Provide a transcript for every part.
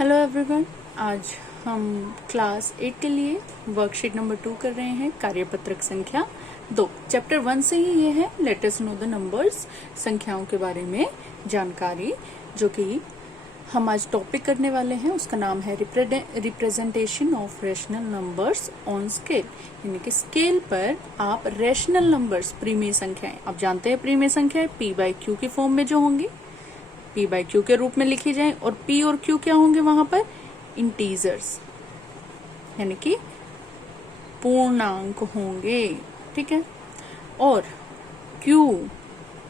Hello everyone, आज हम class 8 के लिए वर्कशीट नंबर 2 कर रहे हैं, कार्यपत्रक संख्या 2। चैप्टर 1 से ही ये है लेटर्स नो द नंबर्स, संख्याओं के बारे में जानकारी, जो कि हम आज टॉपिक करने वाले हैं। उसका नाम है representation of rational numbers on scale, यानी कि स्केल पर आप रैशनल नंबर्स, प्रीमेय संख्याएं, आप जानते हैं प्रीमेय संख्याएं p/q की फॉर्म में जो होंगी, p/q के रूप में लिखी जाए, और p और q क्या होंगे वहां पर? इंटीजर्स, यानी कि पूर्णांक होंगे, ठीक है। और q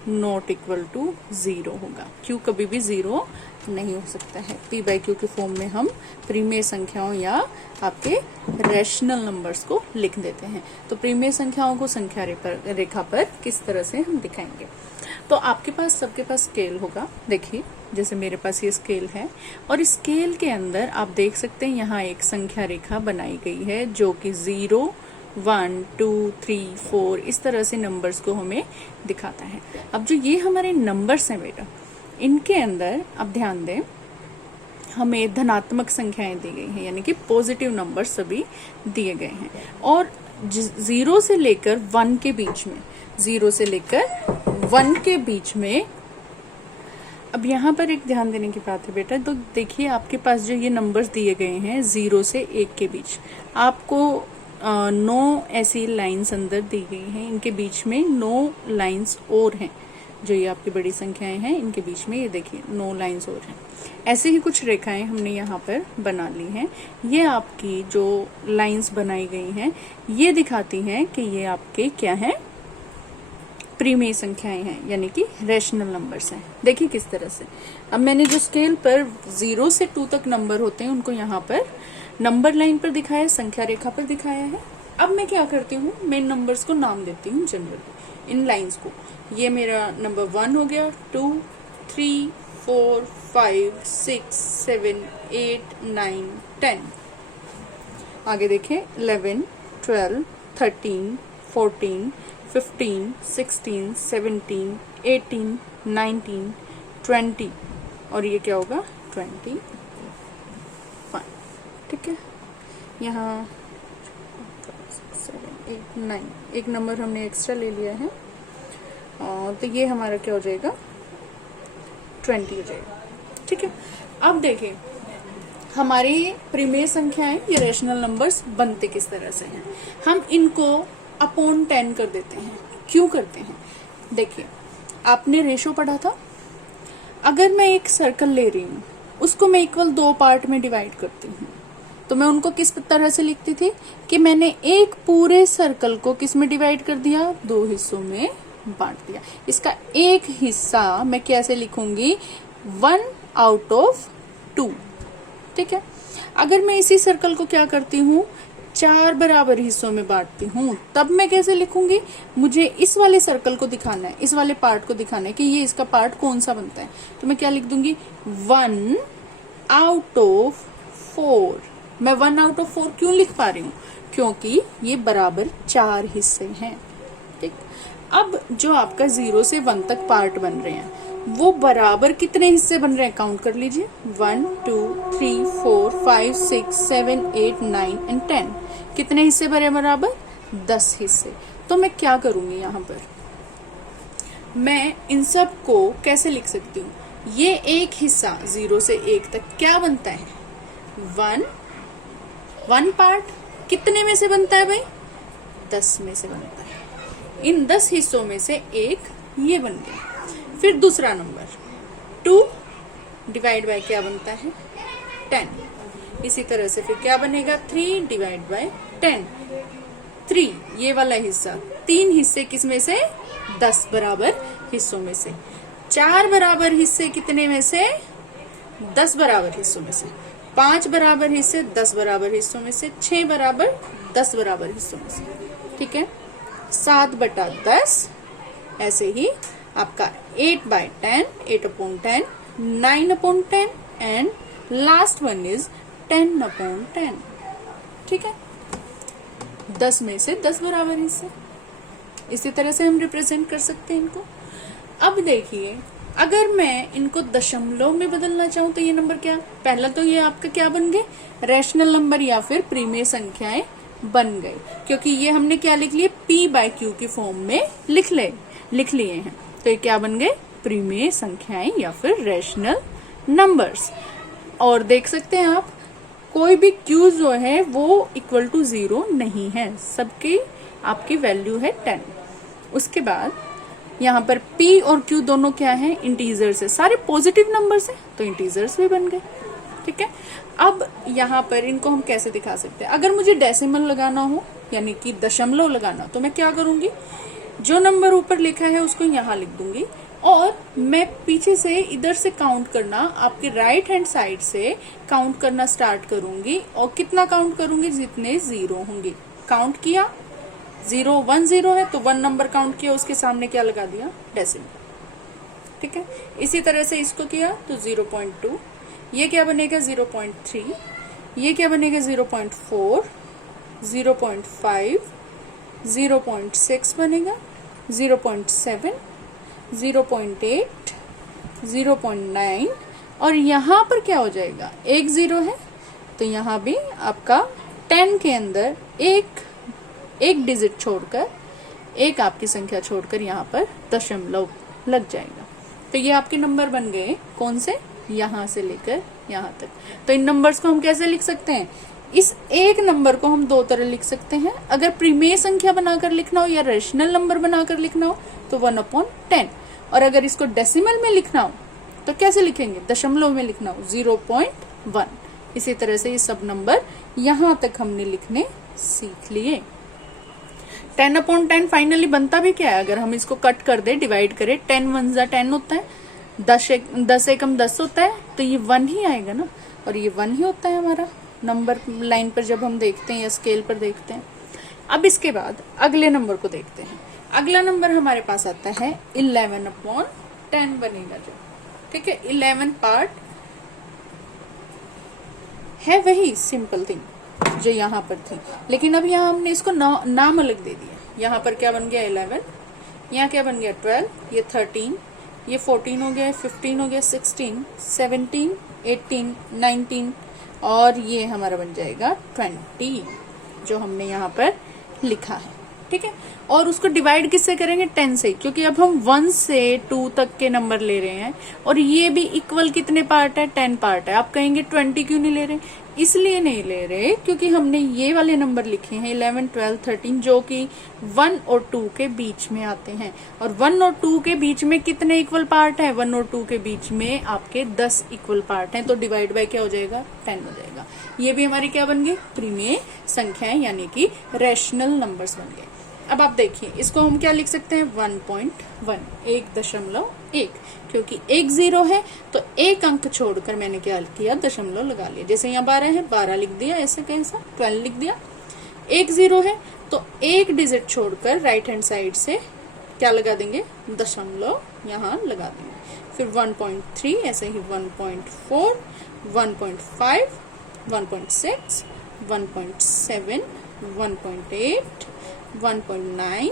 नॉट इक्वल टू 0 होगा, q कभी भी 0 नहीं हो सकता है। p/q की फॉर्म में हम प्रीमेय संख्याओं या आपके रैशनल नंबर्स को लिख देते हैं। तो प्रीमेय संख्याओं को संख्या रेखा पर किस तरह से हम दिखाएंगे? तो आपके पास, सबके पास स्केल होगा। देखिए, जैसे मेरे पास ये स्केल है, और इस स्केल के अंदर आप देख सकते हैं यहाँ एक संख्या रेखा बनाई गई है, जो कि 0, 1, 2, 3, 4 इस तरह से नंबर्स को हमें दिखाता है। अब जो ये हमारे नंबर्स हैं बेटा, इनके अंदर आप ध्यान दें, हमें धनात्मक संख्याएं दी गई हैं, यानी कि पॉजिटिव नंबर सभी दिए गए हैं। और 0 से लेकर 1 के बीच में, 0 से लेकर 1 के बीच में, अब यहाँ पर एक ध्यान देने की बात है बेटा। तो देखिए, आपके पास जो ये नंबर्स दिए गए हैं 0 से 1 के बीच, आपको 9 ऐसी लाइंस अंदर दी गई हैं। इनके बीच में 9 लाइंस और हैं। जो ये आपकी बड़ी संख्याएं हैं, इनके बीच में ये देखिए 9 लाइंस और हैं। ऐसे ही कुछ रेखाएं हमने यहाँ पर बना ली हैं। ये आपकी जो लाइंस बनाई गई हैं, ये दिखाती हैं कि ये आपके क्या हैं? प्रीमेय संख्याएं हैं, यानी कि रैशनल नंबर्स हैं। देखिए किस तरह से। अब मैंने जो स्केल पर 0 से 2 तक नंबर होते हैं, उनको यहाँ पर नंबर लाइन पर दिखाया, संख्या रेखा पर दिखाया है। अब मैं क्या करती हूँ, मैं इन नंबर्स को नाम देती हूँ जनरली, इन लाइंस को। ये मेरा नंबर 1 हो गया, 2, 3, 4, 5, 6, 7, 8, 9, 10। आगे देखें, 11, 12, 13, 14, 15, 16, 17, 18, 19, 20, और ये क्या होगा? 21, ठीक है। यहाँ 7, 8, 9 एक नंबर हमने एक्स्ट्रा ले लिया है, तो ये हमारा क्या हो जाएगा? 20 हो जाएगा, ठीक है। अब देखिए, हमारी प्रीमेय संख्याएं, ये रैशनल नंबर्स बनते किस तरह से हैं। हम इनको अपॉन 10 कर देते हैं। क्यों करते हैं? देखिए, आपने रेशो पढ़ा था। अगर मैं एक सर्कल ले रही हूँ, उसको मैं इक्वल 2 पार्ट में डिवाइड करती हूँ, तो मैं उनको किस तरह से लिखती थी कि मैंने एक पूरे सर्कल को किस में डिवाइड कर दिया? 2 हिस्सों में बांट दिया। इसका एक हिस्सा मैं कैसे लिखूंगी? 1 आउट ऑफ 2, ठीक है। अगर मैं इसी सर्कल को क्या करती हूँ, 4 बराबर हिस्सों में बांटती हूँ, तब मैं कैसे लिखूंगी? मुझे इस वाले सर्कल को दिखाना है, इस वाले पार्ट को दिखाना है कि ये इसका पार्ट कौन सा बनता है। तो मैं क्या लिख दूंगी? 1 आउट ऑफ 4। मैं 1 आउट ऑफ 4 क्यों लिख पा रही हूँ? क्योंकि ये बराबर 4 हिस्से हैं, ठीक। अब जो आपका 0 से 1 तक पार्ट बन रहे हैं, वो बराबर कितने हिस्से बन रहे हैं? काउंट कर लीजिए। 1, 2, 3, 4, 5, 6, 7, 8, 9 एंड 10। कितने हिस्से बने बराबर? 10 हिस्से। तो मैं क्या करूंगी यहाँ पर? मैं इन सब को कैसे लिख सकती हूँ? ये एक हिस्सा 0 से 1 तक क्या बनता है? 1 पार्ट कितने में से बनता है भाई? 10 में से बनता है। इन 10 हिस्सों में से एक ये बन गया। फिर दूसरा नंबर 2 डिवाइड बाय क्या बनता है? 10। इसी तरह से फिर क्या बनेगा? 3 डिवाइड बाय 10। 3 ये वाला हिस्सा, 3 हिस्से किस में से? 10 बराबर हिस्सों में से। 4 बराबर हिस्से कितने में से? 10 बराबर हिस्सों में से। 5 बराबर हिस्से 10 बराबर हिस्सों में से। 6 बराबर 10 बराबर हिस्सों में से, ठीक है। 7/10। ऐसे ही आपका 8/10, 8/10, 9/10 एंड लास्ट वन इज 10/10, ठीक है। 10 में से 10 बराबर हिस्से। इसी तरह से हम रिप्रेजेंट कर सकते हैं इनको। अब देखिए, अगर मैं इनको दशमलव में बदलना चाहूं तो ये नंबर क्या, पहला तो ये आपका क्या बन गए, रैशनल नंबर या फिर प्रीमेय संख्याएं बन गए, क्योंकि ये हमने क्या लिख लिए, p/q की फॉर्म में लिख लिए हैं। तो ये क्या बन गए, प्रीमेय संख्याएं या फिर रैशनल नंबर्स। और देख सकते हैं आप, कोई भी q जो है वो इक्वल टू 0 नहीं है, सबकी आपकी वैल्यू है 10। उसके बाद यहाँ पर p और q दोनों क्या है, इंटीजर्स है, सारे पॉजिटिव नंबर्स है, तो इंटीजर्स भी बन गए। ठीक है, अब यहाँ पर इनको हम कैसे दिखा सकते हैं, अगर मुझे डेसिमल लगाना हो यानी कि दशमलव लगाना, तो मैं क्या करूंगी, जो नंबर ऊपर लिखा है उसको यहाँ लिख दूंगी और मैं पीछे से इधर से काउंट करना, आपके राइट हैंड साइड से काउंट करना स्टार्ट करूंगी। और कितना काउंट करूंगी, जितने 0 होंगे। काउंट किया, 0 1 0 है तो 1 नंबर काउंट किया, उसके सामने क्या लगा दिया, डेसिमल। ठीक है, इसी तरह से इसको किया तो 0.2, ये क्या बनेगा 0.3, ये क्या बनेगा 0.4, 0.5, 0.6 बनेगा, 0.7, 0.8, 0.9 और यहाँ पर क्या हो जाएगा, 1 0 है तो यहाँ भी आपका 10 के अंदर एक डिजिट छोड़कर, एक आपकी संख्या छोड़कर यहाँ पर दशमलव लग जाएगा। तो ये आपके नंबर बन गए, कौन से, यहाँ से लेकर यहाँ तक। तो इन नंबर्स को हम कैसे लिख सकते हैं, इस एक नंबर को हम दो तरह लिख सकते हैं। अगर प्रीमेय संख्या बनाकर लिखना हो या रैशनल नंबर बनाकर लिखना हो तो 1/10, और अगर इसको डेसिमल में लिखना हो तो कैसे लिखेंगे, दशमलव में लिखना हो 0.1। इसी तरह से ये सब नंबर यहाँ तक हमने लिखने सीख लिए। 10/10 फाइनली बनता भी क्या है, अगर हम इसको कट कर दे, डिवाइड करें, 10 1 10 होता है, 10 एकम 10 होता है, तो ये 1 ही आएगा ना, और ये 1 ही होता है हमारा नंबर लाइन पर जब हम देखते हैं या स्केल पर देखते हैं। अब इसके बाद अगले नंबर को देखते हैं। अगला नंबर हमारे पास आता है 11/10 बनेगा जो, ठीक है, 11 पार्ट है, वही सिंपल थिंग जो यहाँ पर थी, लेकिन अब यहाँ हमने इसको नाम अलग दे दिया। यहाँ पर क्या बन गया 11, यहाँ क्या बन गया 12, ये 13, ये 14 हो गया, 15 हो गया, 16, 17, 18, 19 और ये हमारा बन जाएगा 20 जो हमने यहाँ पर लिखा है। ठीक है, और उसको डिवाइड किससे करेंगे, 10 से, क्योंकि अब हम 1 से 2 तक के नंबर ले रहे हैं और ये भी इक्वल कितने पार्ट है, 10 पार्ट है। आप कहेंगे 20 क्यों नहीं ले रहे, इसलिए नहीं ले रहे क्योंकि हमने ये वाले नंबर लिखे हैं 11, 12, 13 जो कि 1 और 2 के बीच में आते हैं, और 1 और 2 के बीच में कितने इक्वल पार्ट है, 1 और 2 के बीच में आपके 10 इक्वल पार्ट हैं, तो डिवाइड बाय क्या हो जाएगा, 10 हो जाएगा। ये भी हमारी क्या बन गई, प्रीमेय संख्याएं यानी कि रैशनल नंबर्स बन गए। अब आप देखिए, इसको हम क्या लिख सकते हैं, 1.1, 1.1, क्योंकि 1 0 है तो एक अंक छोड़कर मैंने क्या किया, दशमलव लगा लिया। जैसे यहाँ 12 है, 12 लिख दिया, ऐसे कैसा 12 लिख दिया। 1 0 है तो एक डिजिट छोड़कर राइट हैंड साइड से क्या लगा देंगे, दशमलव यहाँ लगा देंगे। फिर 1.3, ऐसे ही 1.4, 1.5, 1.6, 1.7, 1.8, 1.9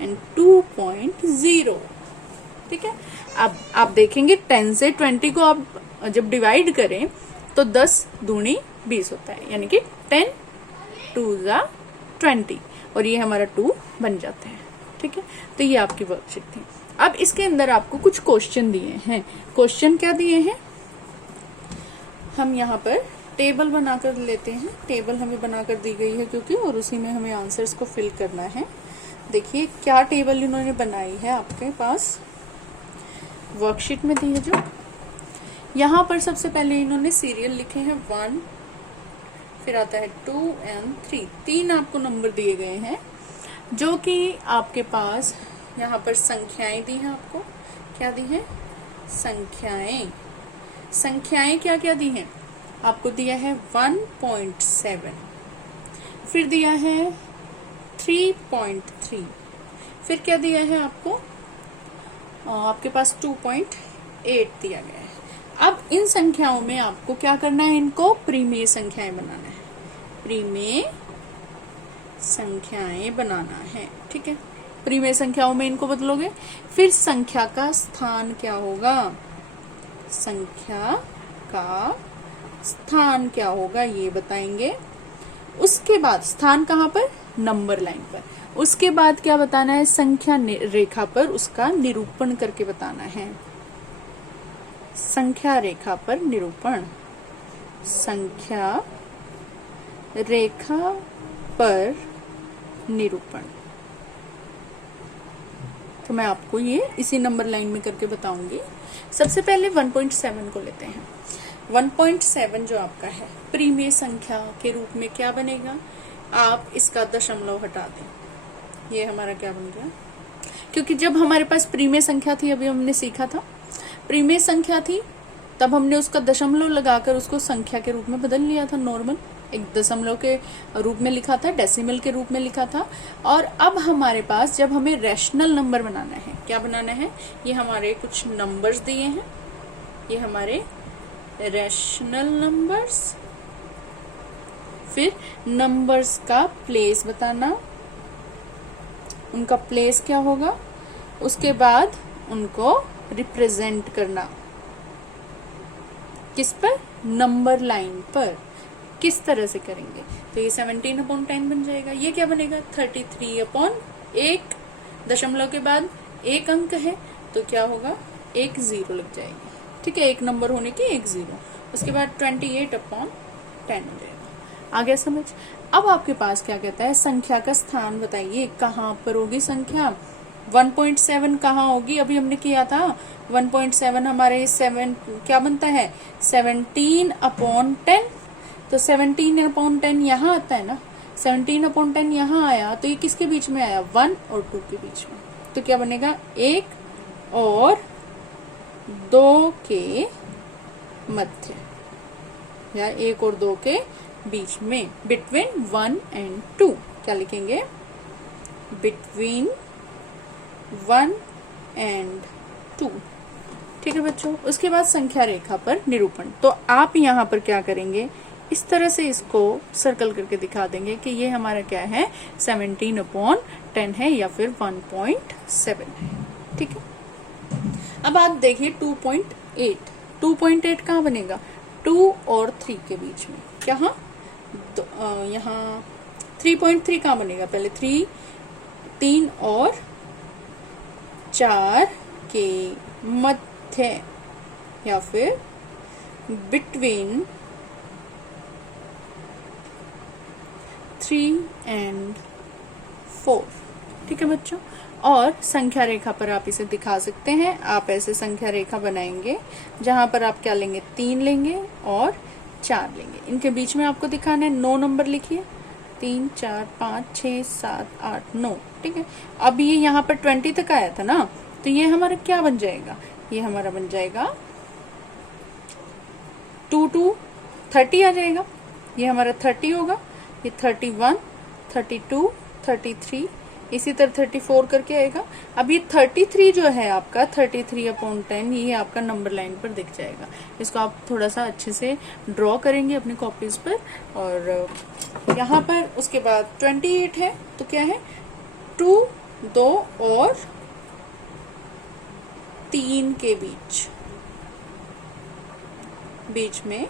एंड 2.0। ठीक है, अब आप देखेंगे 10 से 20 को आप जब डिवाइड करें तो 10 दूनी 20 होता है, यानी कि 10 2 जा 20 और ये हमारा 2 बन जाते हैं। ठीक है, तो ये आपकी वर्कशीट थी। अब इसके अंदर आपको कुछ क्वेश्चन दिए हैं। क्वेश्चन क्या दिए हैं, हम यहाँ पर टेबल बनाकर लेते हैं। टेबल हमें बनाकर दी गई है क्योंकि, और उसी में हमें आंसर्स को फिल करना है। देखिए क्या टेबल इन्होंने बनाई है आपके पास वर्कशीट में दी है जो। यहाँ पर सबसे पहले इन्होंने सीरियल लिखे हैं 1, फिर आता है 2 एंड 3, 3 आपको नंबर दिए गए हैं जो कि आपके पास यहाँ पर संख्याएं दी हैं। आपको क्या दी है, संख्याएं। संख्याएं क्या क्या दी हैं, आपको दिया है 1.7, फिर दिया है 3.3, फिर क्या दिया है आपको, आपके पास 2.8 दिया गया है। अब इन संख्याओं में आपको क्या करना है, इनको प्रीमेय संख्याएं बनाना है, प्रीमेय संख्याएं बनाना है। ठीक है, प्रीमेय संख्याओं में इनको बदलोगे। फिर संख्या का स्थान क्या होगा, संख्या का स्थान क्या होगा ये बताएंगे। उसके बाद स्थान कहाँ पर, नंबर लाइन पर। उसके बाद क्या बताना है, संख्या रेखा पर उसका निरूपण करके बताना है। संख्या रेखा पर निरूपण, संख्या रेखा पर निरूपण। तो मैं आपको ये इसी नंबर लाइन में करके बताऊंगी। सबसे पहले 1.7 को लेते हैं। 1.7 जो आपका है प्रीमेय संख्या के रूप में क्या बनेगा, आप इसका दशमलव हटा दें, ये हमारा क्या बन गया, क्योंकि जब हमारे पास प्रीमेय संख्या थी, अभी हमने सीखा था, प्रीमेय संख्या थी तब हमने उसका दशमलव लगाकर उसको संख्या के रूप में बदल लिया था। नॉर्मल एक दशमलव के रूप में लिखा था, डेसिमल के रूप में लिखा था। और अब हमारे पास जब हमें रैशनल नंबर बनाना है, क्या बनाना है, ये हमारे कुछ नंबर्स दिए हैं, ये हमारे रैशनल नंबर्स। फिर नंबर्स का प्लेस बताना, उनका प्लेस क्या होगा, उसके बाद उनको रिप्रेजेंट करना किस पर, नंबर लाइन पर। किस तरह से करेंगे, तो ये 17/10 बन जाएगा। ये क्या बनेगा, 33/1, दशमलव के बाद एक अंक है तो क्या होगा, एक जीरो लग जाएगी, ठीक है, एक नंबर होने की एक जीरो। उसके बाद 28/10 हो जाएगा। आ गया समझ। अब आपके पास क्या कहता है, संख्या का स्थान बताइए, कहाँ पर होगी संख्या। 1.7 कहाँ होगी, अभी हमने किया था 1.7 हमारे 7 क्या बनता है, 17/10। तो 17/10 यहाँ आता है ना, 17/10 यहाँ आया तो ये किसके बीच में आया, 1 और 2 के बीच में। तो क्या बनेगा, 1 और 2 के मध्य, या 1 और 2 के बीच में, बिटवीन 1 एंड 2। क्या लिखेंगे, बिटवीन 1 एंड 2। ठीक है बच्चों। उसके बाद संख्या रेखा पर निरूपण। तो आप यहाँ पर क्या करेंगे, इस तरह से इसको सर्कल करके दिखा देंगे कि ये हमारा क्या है, 17/10 है या फिर 1.7 है। ठीक है। अब आप देखिए 2.8। 2.8 कहाँ बनेगा, 2 और 3 के बीच में। क्या यहाँ 3.3 कहाँ बनेगा, पहले 3 और 4 के मध्य, या फिर बिटवीन 3 and 4। ठीक है बच्चों। और संख्या रेखा पर आप इसे दिखा सकते हैं। आप ऐसे संख्या रेखा बनाएंगे जहां पर आप क्या लेंगे, 3 लेंगे और 4 लेंगे। इनके बीच में आपको दिखाना है 9 नंबर लिखिए, 3 4 5 6 7 8 9। ठीक है। अब ये यहाँ पर 20 तक आया था ना, तो ये हमारा क्या बन जाएगा, ये हमारा बन जाएगा 2 to 30 आ जाएगा। ये हमारा 30 होगा, ये 31 32 33, इसी तरह 34 करके आएगा। अब ये 33 जो है आपका 33/10, ये आपका नंबर लाइन पर दिख जाएगा। इसको आप थोड़ा सा अच्छे से ड्रॉ करेंगे अपने कॉपीज पर। और यहाँ पर उसके बाद 28 है, तो क्या है, 2 2 और 3 के बीच में,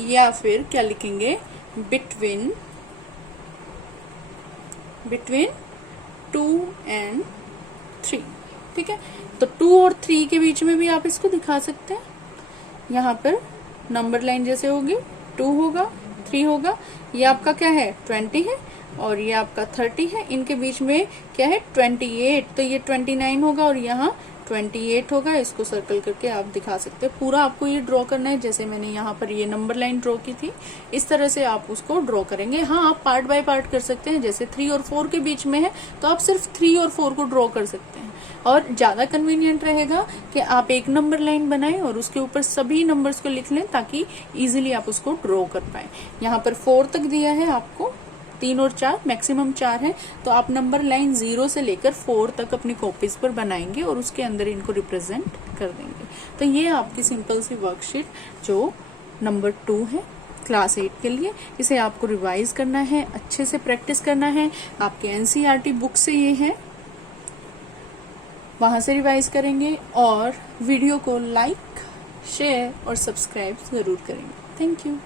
या फिर क्या लिखेंगे, बिटवीन 2 and 3। ठीक है। तो 2 और 3 के बीच में भी आप इसको दिखा सकते हैं। यहाँ पर नंबर लाइन जैसे होगी, 2 होगा 3 होगा, ये आपका क्या है 20 है, और ये आपका 30 है। इनके बीच में क्या है 28, तो ये 29 होगा और यहाँ 28 होगा। इसको सर्कल करके आप दिखा सकते हैं। पूरा आपको ये ड्रॉ करना है, जैसे मैंने यहाँ पर ये नंबर लाइन ड्रॉ की थी, इस तरह से आप उसको ड्रॉ करेंगे। हाँ, आप पार्ट बाय पार्ट कर सकते हैं। जैसे 3 और 4 के बीच में है तो आप सिर्फ 3 और 4 को ड्रॉ कर सकते हैं। और ज्यादा कन्वीनियंट रहेगा कि आप एक नंबर लाइन बनाएं और उसके ऊपर सभी नंबर्स को लिख लें, ताकि इजिली आप उसको ड्रॉ कर पाए। यहाँ पर 4 तक दिया है आपको, 3 और 4 मैक्सिमम 4 है, तो आप नंबर लाइन 0 से लेकर 4 तक अपनी कॉपीज पर बनाएंगे और उसके अंदर इनको रिप्रेजेंट कर देंगे। तो ये आपकी सिंपल सी वर्कशीट जो नंबर 2 है क्लास 8 के लिए, इसे आपको रिवाइज करना है, अच्छे से प्रैक्टिस करना है। आपके एनसीईआरटी बुक से ये है, वहां से रिवाइज करेंगे और वीडियो को लाइक, शेयर और सब्सक्राइब जरूर करेंगे। Thank you.